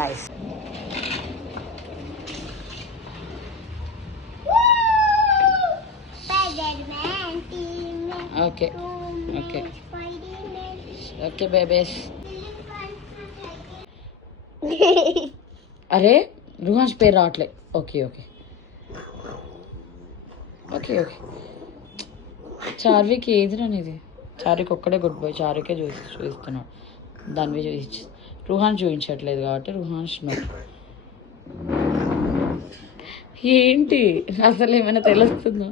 Nice. Okay okay okay babies. అరే రుహాన్స్ పేరు రావట్లే. Okay okay okay okay. చార్వికి ఏది అనేది? చార్వికి ఒక్కడే గుడ్ బాయ్. చార్వికే చూపిస్తున్నాడు. దానివి చూపించి రుహాన్స్ చూపించట్లేదు కాబట్టి రుహాన్స్ నో. ఏంటి అసలు ఏమైనా తెలుస్తుందా?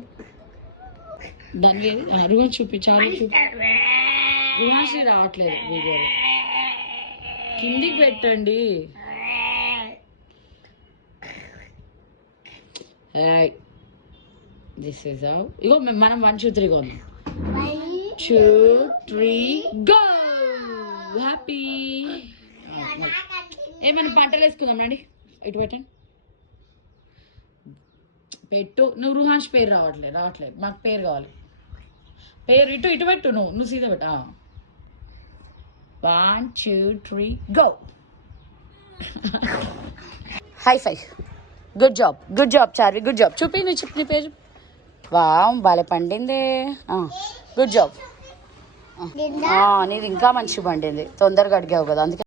దానికి రుహాన్స్ చార్వి రుహాన్స్ రావట్లేదు వీడియోలో. కిందికి పెట్టండి. దిస్ ఇస్ ఇగో మనం 1 2 3 కొందాం. 1 2 3 గో. హ్యాపీ. ఏమైనా పంటలు వేసుకుందాం రండి. ఇటు పెట్టండి. పెట్టు. నువ్వు రుహాన్స్ పేరు రావట్లేదు. మాకు పేరు కావాలి. పేరు ఇటు పెట్టు. నువ్వు సీదా పెట్టు. 1 2 3 go. High five. Good job Charvi. Good job. చూపి నువ్వు చెప్పిన పేరు. వావ్ బాలే పండింది. Good job. నీది ఇంకా మంచిగా పండింది. తొందరగా అడిగావు కదా అందుకే.